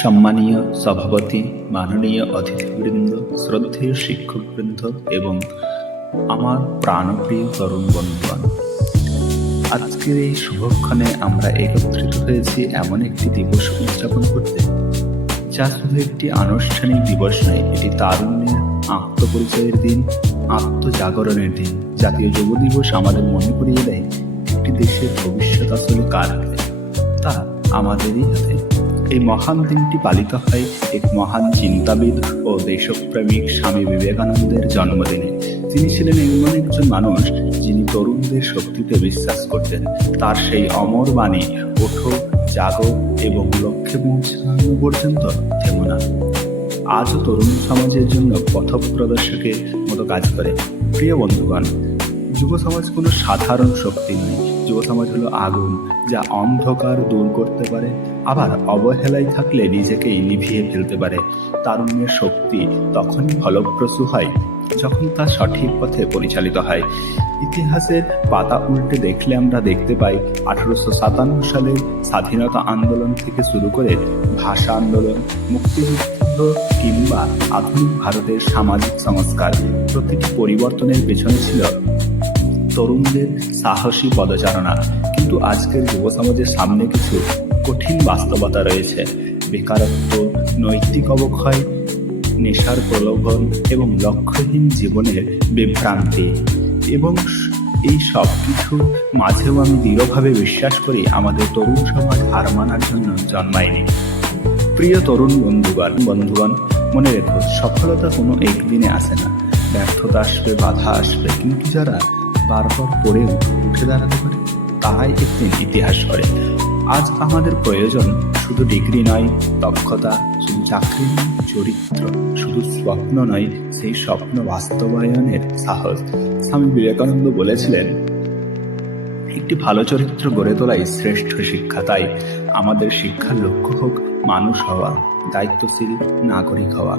সম্মানীয় সভাপতি, মাননীয় অতিথিবৃন্দ, শ্রদ্ধেয় শিক্ষকবৃন্দ এবং আমার প্রাণপ্রিয় তরুণ বন্ধুগণ। আজকের এই শুভক্ষণে আমরা একত্রিত হয়েছি এমন একটি দিবস উদযাপন করতে, যা শুধু একটি আনুষ্ঠানিক দিবস নয়, এটি তারুণ্যের আত্মপরিচয়ের দিন, আত্মজাগরণের দিন। জাতীয় যুব দিবস আমাদের মনে করিয়ে দেয়, একটি দেশের ভবিষ্যৎ আসলে কার হাতে? তা আমাদেরই হাতে। এই মহান দিনটি পালিত হয় এক মহান চিন্তাবিদ ও দেশপ্রেমিক স্বামী বিবেকানন্দের জন্মদিনে। তিনি ছিলেন এমন একজন মানুষ যিনি তরুণদের শক্তিতে বিশ্বাস করতেন। তার সেই অমর বাণী, ওঠো, জাগো এবং লক্ষ্যে পৌঁছানো পর্যন্ত থেমো না। আজও তরুণ সমাজের জন্য পথপ্রদর্শকের মতো কাজ করে। প্রিয় বন্ধুগণ যুব সমাজ কোনো সাধারণ শক্তি নয়। যুব সমাজ হলো আগুন, যা অন্ধকার দূর করতে পারে, আবার অবহেলায় থাকলে নিজেকেই নিভিয়ে ফেলতে পারে। তারুণ্যের শক্তি তখনই ফলপ্রসূ হয়, যখন তা সঠিক পথে পরিচালিত হয়। ইতিহাসের পাতা উল্টে দেখলে আমরা দেখতে পাই, আঠারোশো সাতান্ন সালের স্বাধীনতা আন্দোলন থেকে শুরু করে ভাষা আন্দোলন, মুক্তিযুদ্ধ কিংবা আধুনিক ভারতের সামাজিক সংস্কার, প্রতিটি পরিবর্তনের পেছনে ছিল তরুণদের সাহসী পদচারণা। কিন্তু আজকের যুব সমাজের সামনে কিছু কঠিন বাস্তবতা রয়েছে। বেকারত্ব, নৈতিক অবক্ষয়, নেশার প্রলোভন এবং লক্ষ্যহীন জীবনের বিভ্রান্তি। এবং এই সব কিছু মাঝেও আমি দৃঢ়ভাবে বিশ্বাস করি আমাদের তরুণ সমাজ হার মানার জন্য জন্মায়নি। প্রিয় তরুণ বন্ধুগণ বন্ধুগণ, মনে রেখো, সফলতা কোনো একদিনে আসে না। ব্যর্থতা আসবে, বাধা আসবে, কিন্তু যারা বারবার পড়েও উঠে দাঁড়াতে পারে, তাহাই একদিন ইতিহাস করে আজ আমাদের প্রয়োজন শুধু ডিগ্রি নয়, দক্ষতা, শুধু চাকরি নয়, চরিত্র, শুধু স্বপ্ন নয়, সেই স্বপ্ন বাস্তবায়নের সাহস। স্বামী বিবেকানন্দ বলেছিলেন একটি ভালো চরিত্র গড়ে তোলাই শ্রেষ্ঠ শিক্ষা। তাই আমাদের শিক্ষার লক্ষ্য হোক, মানুষ হওয়া, দায়িত্বশীল নাগরিক হওয়া।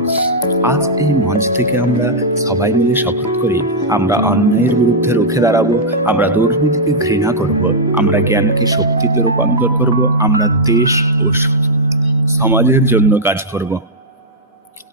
আজ এই মঞ্চ থেকে আমরা সবাই মিলে শপথ করি, আমরা অন্যায়ের বিরুদ্ধে রুখে দাঁড়াবো, আমরা দুর্নীতিকে ঘৃণা করব, আমরা জ্ঞানকে শক্তিতে রূপান্তর করব, আমরা দেশ ও সমাজের জন্য কাজ করব।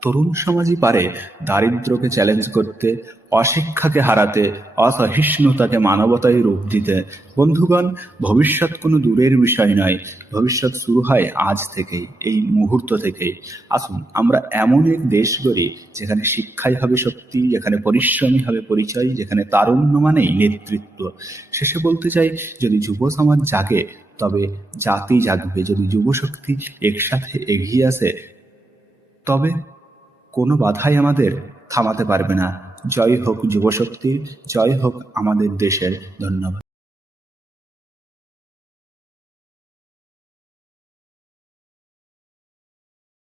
তরুণ সমাজই পারে দারিদ্র্যকে চ্যালেঞ্জ করতে, অশিক্ষাকে হারাতে, অসহিষ্ণুতাকে মানবতায় রূপ দিতে। বন্ধুগণ, ভবিষ্যৎ কোনো দূরের বিষয় নয়। ভবিষ্যৎ শুরু হয় আজ থেকেই, এই মুহূর্ত থেকেই। আসুন, আমরা এমন এক দেশ গড়ি, যেখানে শিক্ষাই হবে শক্তি, যেখানে পরিশ্রমী হবে পরিচয়, যেখানে তারুণ্য মানেই নেতৃত্ব। শেষে বলতে চাই, যদি যুব সমাজ জাগে, তবে জাতি জাগবে। যদি যুবশক্তি একসাথে এগিয়ে আসে, তবে কোনো বাধাই আমাদের থামাতে পারবে না। জয় হোক যুবশক্তির জয় হোক আমাদের দেশের ধন্যবাদ।